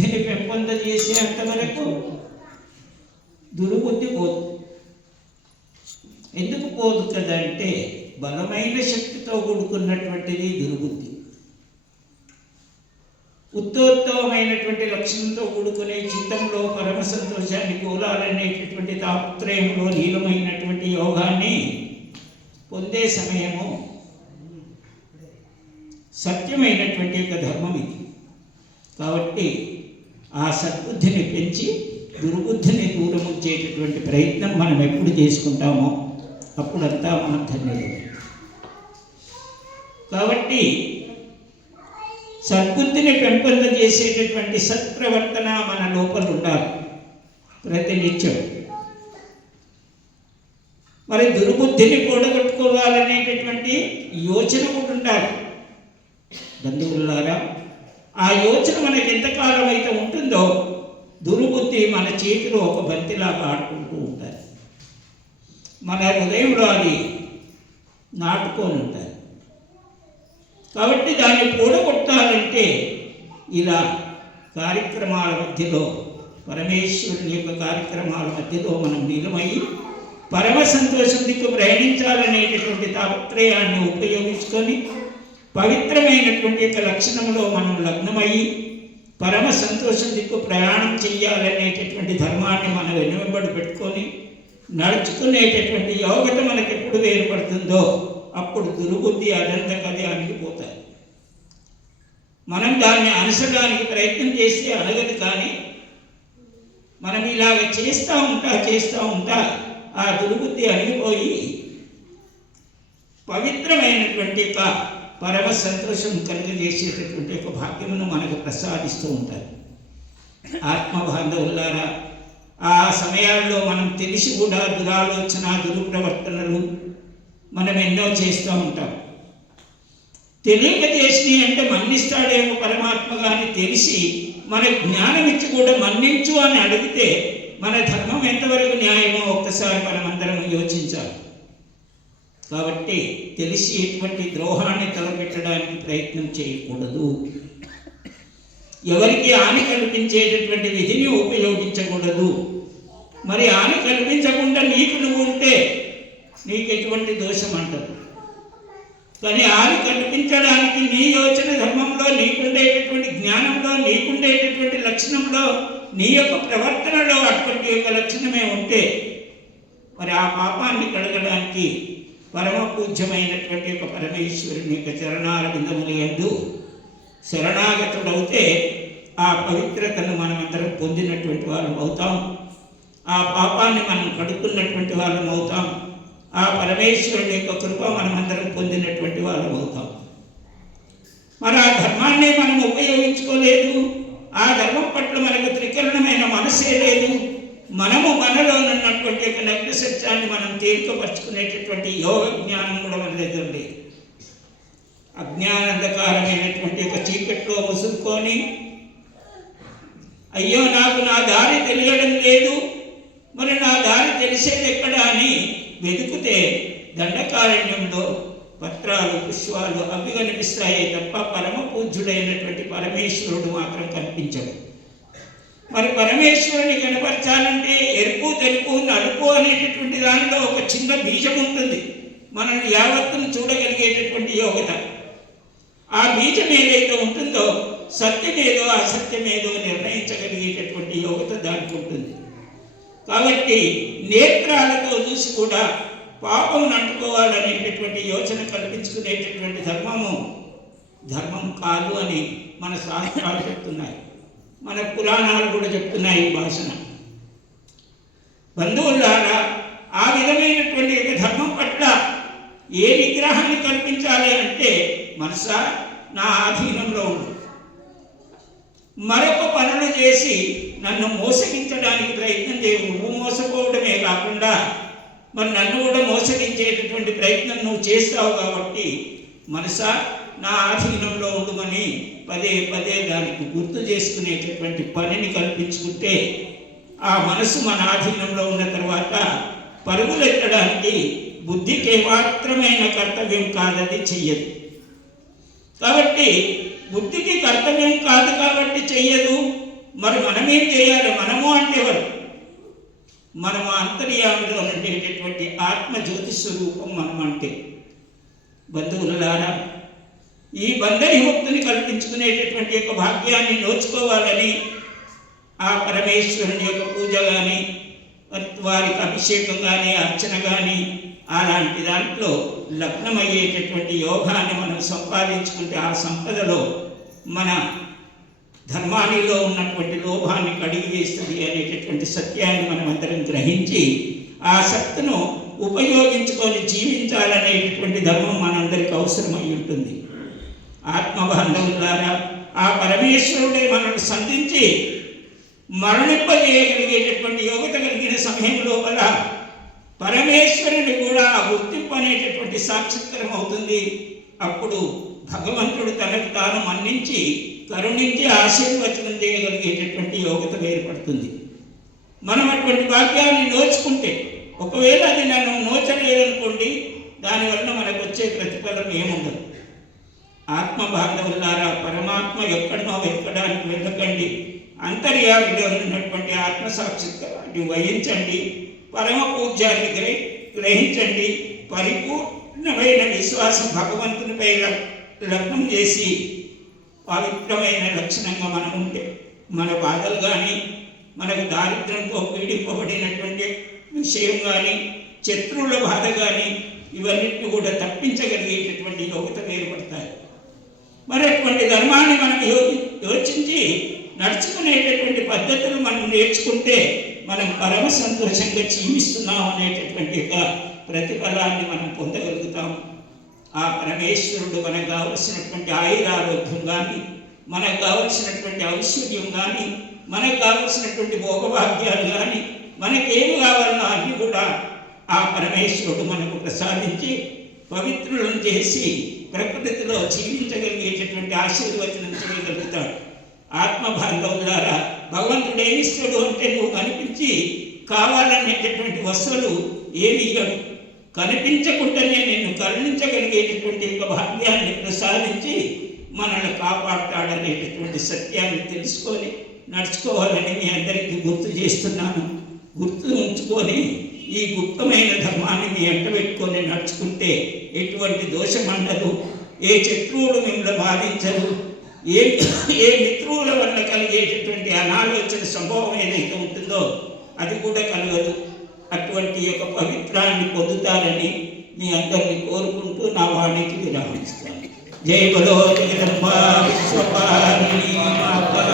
సద్బుద్ధిని పెంపొందజేసేంత వరకు దుర్బుద్ధి పోదు. ఎందుకు పోదు కదంటే బలమైన శక్తితో కూడుకున్నటువంటిది దుర్బుద్ధి. ఉత్తోత్తమైనటువంటి లక్షణంతో కూడుకునే చిత్తంలో పరమ సంతోషాన్ని కూలాలనేటటువంటి తాపత్రయంలో నీలమైనటువంటి యోగాన్ని పొందే సమయము సత్యమైనటువంటి యొక్క ధర్మం ఇది. కాబట్టి ఆ సద్బుద్ధిని పెంచి దుర్బుద్ధిని దూరం ఉంచేటటువంటి ప్రయత్నం మనం ఎప్పుడు చేసుకుంటామో అప్పుడంతా మనం ధన్యులు కాబట్టి సద్బుద్ధిని పెంపొందజేసేటటువంటి సత్ప్రవర్తన మన లోపల ఉండాలి. ప్రతినిత్యం. మరి దుర్బుద్ధిని కూడగట్టుకోవాలనేటటువంటి యోచన కూడా ఉండాలి. బంధువులారా ఆ యోచన మనకి ఎంతకాలం అయితే ఉంటుందో మన చేతిలో ఒక బంతిలాగా ఆడుకుంటూ ఉంటాయి మన హృదయంలో అది నాటుకొని ఉంటుంది కాబట్టి దాన్ని పూడగొట్టాలంటే ఇలా కార్యక్రమాల మధ్యలో పరమేశ్వరుని యొక్క కార్యక్రమాల మధ్యలో మనం నిలమై పరమ సంతోషం దిక్కు ప్రయాణించాలనేటటువంటి తాపత్రయాన్ని ఉపయోగించుకొని పవిత్రమైనటువంటి యొక్క లక్షణంలో మనం లగ్నమయ్యి పరమ సంతోషం దిక్కు ప్రయాణం చేయాలని ధర్మాన్ని మనం వెనువెంబడి పెట్టుకొని నడుచుకునేటటువంటి యోగత మనకి ఎప్పుడు ఏర్పడుతుందో అప్పుడు దుర్బుద్ధి అదంతకది అణిగిపోతాయి. మనం దాన్ని అనసడానికి ప్రయత్నం చేస్తే అనగదు కానీ మనం ఇలాగ చేస్తూ ఉంటా చేస్తూ ఉంటా ఆ దుర్బుద్ధి అణిగిపోయి పవిత్రమైనటువంటి ఒక పరమ సంతోషం కలిగజేసేటటువంటి ఒక భాగ్యమును మనకు ప్రసాదిస్తూ ఉంటారు. ఆత్మబాంధవులారా ఆ సమయాల్లో మనం తెలిసి కూడా దురాలోచన దురుప్రవర్తనలు మనం ఎన్నో చేస్తూ ఉంటాం. తెలియక చేసి అంటే మన్నిస్తాడేమో పరమాత్మ కానీ తెలిసి మన జ్ఞానం ఇచ్చి కూడా మన్నించు అని అడిగితే మన ధర్మం ఎంతవరకు న్యాయమో ఒక్కసారి మనం అందరం యోచించాలి. కాబట్టి తెలిసి ఎటువంటి ద్రోహాన్ని తలపెట్టడానికి ప్రయత్నం చేయకూడదు. ఎవరికి హాని కల్పించేటటువంటి విధిని ఉపయోగించకూడదు. మరి హాని కల్పించకుండా నీకు నువ్వు ఉంటే నీకు ఎటువంటి దోషం అంటారు కానీ హాని కల్పించడానికి నీ యోచన ధర్మంలో నీకుండేటటువంటి జ్ఞానంలో నీకుండేటటువంటి లక్షణంలో నీ యొక్క ప్రవర్తనలో అటువంటి యొక్క లక్షణమే ఉంటే మరి ఆ పాపాన్ని కడగడానికి పరమ పూజ్యమైనటువంటి యొక్క పరమేశ్వరుని యొక్క చరణాల బిందములందు శరణాగతుడవుతే ఆ పవిత్రతను మనమందరం పొందినటువంటి వారు అవుతాం ఆ పాపాన్ని మనం కడుక్కున్నటువంటి వాళ్ళం అవుతాం. ఆ పరమేశ్వరుని యొక్క కృప మనమందరం పొందినటువంటి వాళ్ళం అవుతాం. మరి ఆ ధర్మాన్ని మనం ఉపయోగించుకోలేదు. ఆ ధర్మం పట్ల మనకు త్రికరణమైన మనసే లేదు. మనము మనలో ఉన్నటువంటి యొక్క నగ్న సత్యాన్ని మనం తేలికపరుచుకునేటటువంటి యోగ జ్ఞానం కూడా మన దగ్గర లేదు. అజ్ఞానంధకారమైనటువంటి ఒక చీకట్లో ముసురుకొని అయ్యో నాకు నా దారి తెలియడం మరి నా దారి తెలిసేది ఎక్కడ అని వెతుకుతే దండకారణ్యంలో పత్రాలు పుష్పాలు అవి కనిపిస్తాయే తప్ప పరమ పూజ్యుడైనటువంటి పరమేశ్వరుడు మాత్రం కనిపించడు. మరి పరమేశ్వరుని కనపరచాలంటే ఎరుపు తెలుపు నలుపు అనేటటువంటి దానిలో ఒక చిన్న బీజం ఉంటుంది. మనల్ని యావత్తును చూడగలిగేటటువంటి యోగత ఆ బీజం ఏదైతే ఉంటుందో సత్యమేదో అసత్యమేదో నిర్ణయించగలిగేటటువంటి యోగత దానికి ఉంటుంది. కాబట్టి నేత్రాలతో చూసి కూడా పాపం అంటుకోవాలనేటటువంటి యోచన కల్పించుకునేటటువంటి ధర్మము ధర్మం కాదు అని మన శాస్త్రాలు చెప్తున్నాయి. మన పురాణాలు కూడా చెప్తున్నాయి ఈ బంధువులారా ఆ విధమైనటువంటి ధర్మం పట్ల ఏ నిగ్రహాన్ని కల్పించాలి అంటే మనస? నా ఆధీనంలో ఉండు. మరొక పనులు చేసి నన్ను మోసగించడానికి ప్రయత్నం చేయవు కాకుండా మరి నన్ను కూడా మోసగించేటటువంటి ప్రయత్నం నువ్వు చేస్తావు కాబట్టి మనసా నా ఆధీనంలో ఉండమని పదే పదే దానికి గుర్తు చేసుకునేటటువంటి పనిని కల్పించుకుంటే ఆ మనసు మన ఆధీనంలో ఉన్న తర్వాత పరుగులెత్తడానికి బుద్ధికి ఏమాత్రమైన కర్తవ్యం కాదని చెయ్యదు. కాబట్టి బుద్ధికి కర్తవ్యం కాదు కాబట్టి చెయ్యదు. మరి మనమేం చేయాలి? మనము అంటే ఎవరు? మనము అంతర్యామిలో ఉండేటటువంటి ఆత్మ జ్యోతి స్వరూపం మనం అంటే బంధువులారా ఈ బంధని ముక్తిని కల్పించుకునేటటువంటి యొక్క భాగ్యాన్ని నోచుకోవాలని ఆ పరమేశ్వరుని యొక్క పూజ కానీ వారికి అభిషేకం కానీ అర్చన కానీ అలాంటి దాంట్లో లగ్నమయ్యేటటువంటి యోగాన్ని మనం సంపాదించుకుంటే ఆ సంపదలో మన ధర్మానిలో ఉన్నటువంటి లోభాన్ని కడిగి అనేటటువంటి సత్యాన్ని మనం అందరం గ్రహించి ఆ సత్తును ఉపయోగించుకొని జీవించాలనేటటువంటి ధర్మం మనందరికి అవసరమై ఉంటుంది. ఆత్మబాంధవులారా ఆ పరమేశ్వరుడే మనల్ని సంధించి మరణింపజేయగలిగేటటువంటి యోగ్యత కలిగిన సమయం లోపల పరమేశ్వరుని కూడా గుర్తింపు అనేటటువంటి సాక్షిత్రం అవుతుంది. అప్పుడు భగవంతుడు తనకు తాను మన్నించి కరుణించి ఆశీర్వచనం చేయగలిగేటటువంటి యోగ్యత ఏర్పడుతుంది. మనం అటువంటి భాగ్యాన్ని నోచుకుంటే ఒకవేళ అది నన్ను నోచలేదనుకోండి దానివల్ల మనకు వచ్చే ప్రతిఫలం ఏముండదు. ఆత్మ బాంధవులారా పరమాత్మ ఎక్కడనో వెతకడానికి వెళ్ళకండి అంతర్యామిలో ఉన్నటువంటి ఆత్మసాక్షిత్వాన్ని వహించండి. పరమ పూజ్యాన్ని గ్రహి గ్రహించండి. పరిపూర్ణమైన విశ్వాసం భగవంతునిపై లగ్నం చేసి పవిత్రమైన లక్షణంగా మనం ఉంటే మన బాధలు కానీ మనకు దారిద్ర్యంతో పీడింపబడినటువంటి విషయం కానీ శత్రువుల బాధ కానీ ఇవన్నిటిని కూడా తప్పించగలిగేటటువంటి యోగ్యత ఏర్పడతాయి. మరి అటువంటి ధర్మాన్ని మనం యోగి యోచించి నడుచుకునేటటువంటి పద్ధతులు మనం నేర్చుకుంటే మనం పరమ సంతోషంగా జీవిస్తున్నాం అనేటటువంటి ఒక ప్రతిఫలాన్ని మనం పొందగలుగుతాం. ఆ పరమేశ్వరుడు మనకు కావలసినటువంటి ఆయురారోగ్యం కానీ మనకు కావలసినటువంటి ఐశ్వర్యం కానీ మనకు కావలసినటువంటి భోగభాగ్యాలు కానీ మనకేమి కావాలన్నా అన్ని కూడా ఆ పరమేశ్వరుడు మనకు ప్రసాదించి పవిత్రులను చేసి ప్రకృతిలో జీవించగలిగేటటువంటి ఆశీర్వచనం చేయగలుగుతాడు. ఆత్మభాగం ద్వారా భగవంతుడు ఏమిస్తాడు అంటే నువ్వు కనిపించి కావాలనేటటువంటి వస్తువులు ఏమి ఇవ్వడు కనిపించకుండానే నిన్ను కరుణించగలిగేటటువంటి యొక్క భాగ్యాన్ని ప్రసాదించి మనల్ని కాపాడతాడనేటటువంటి సత్యాన్ని తెలుసుకొని నడుచుకోవాలని మీ అందరికీ గుర్తు చేస్తున్నాను. గుర్తు ఉంచుకొని ఈ గుప్తమైన ధర్మాన్ని మీ ఎంట పెట్టుకొని నడుచుకుంటే ఎటువంటి దోషమండదు. ఏ శత్రువులు మిమ్మల్ని బాధించరు. ఏ ఏ మిత్రువుల వల్ల కలిగేటటువంటి అనాలోచన సంభవం ఏదైతే ఉంటుందో అది కూడా కలగదు. అటువంటి యొక్క పవిత్రాన్ని పొందుతారని మీ అందరిని కోరుకుంటూ నా వాణికి విరామిస్తాను. జై బలో జగదంబా విశ్వపాలిని మాతా